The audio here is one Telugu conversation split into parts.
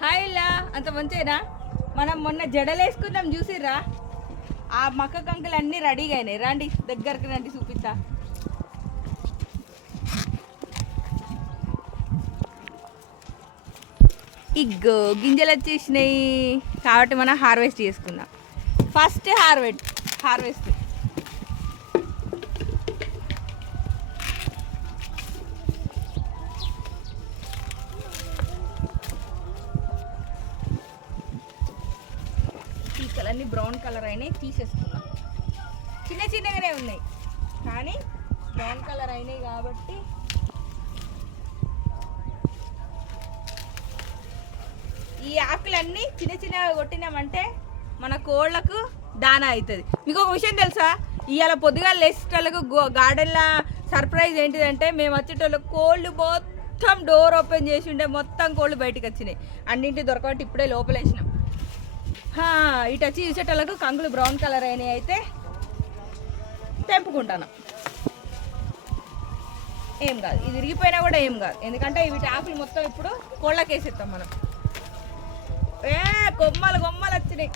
హాయ్ ఇలా అంత మంచిగా మనం మొన్న జడలేసుకుందాం చూసిర్రా? ఆ మక్క కంకులు అన్నీ రెడీగా అయినాయి. రండి దగ్గరికి రండి చూపిస్తా. ఇగ్గో గింజలు వచ్చేసినాయి. కాబట్టి మనం హార్వెస్ట్ చేసుకుందాం. First harvest harvest. అన్నీ బ్రౌన్ కలర్ అయినాయి తీసేసుకున్నాం. చిన్న చిన్నగానే ఉన్నాయి కానీ బ్రౌన్ కలర్ అయినాయి కాబట్టి ఈ ఆకులన్నీ చిన్న చిన్నగా కొట్టినామంటే మన కోళ్ళకు దానా అవుతుంది. మీకు ఒక విషయం తెలుసా? ఇవాళ పొద్దుగా లేచేటోళ్ళకు గార్డెన్లో సర్ప్రైజ్ ఏంటిదంటే మేము వచ్చేటోళ్ళకి కోళ్ళు మొత్తం డోర్ ఓపెన్ చేసి ఉండే మొత్తం కోళ్ళు బయటకు వచ్చినాయి. అన్నింటి దొరకబట్టి ఇప్పుడే లోపలేసినాం. ఇటు వచ్చి చూసేటోళ్ళకు కంగులు బ్రౌన్ కలర్ అయినవి అయితే తెంపుకుంటాను. ఏం కాదు. ఇది విరిగిపోయినా కూడా ఏం కాదు. ఎందుకంటే వీటి ఆకులు మొత్తం ఇప్పుడు కోళ్ళకి వేసేస్తాం మనం. ఏ కొమ్మలు కొమ్మలు వచ్చినాయి.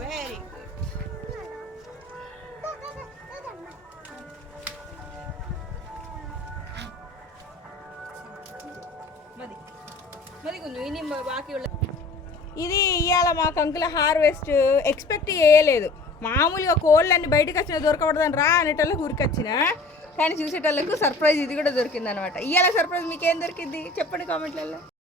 వెరీ ఇది ఇవాళ మా కంకుల హార్వెస్ట్. ఎక్స్పెక్ట్ చేయలేదు. మామూలుగా కోళ్ళన్నీ బయటకు వచ్చిన దొరకబడదని రా అనేటోళ్ళకి ఊరికొచ్చిన. కానీ చూసేటోళ్ళకు సర్ప్రైజ్ ఇది కూడా దొరికింది అనమాట ఇవాళ సర్ప్రైజ్ మీకేం దొరికింది? చెప్పండి కామెంట్లలో.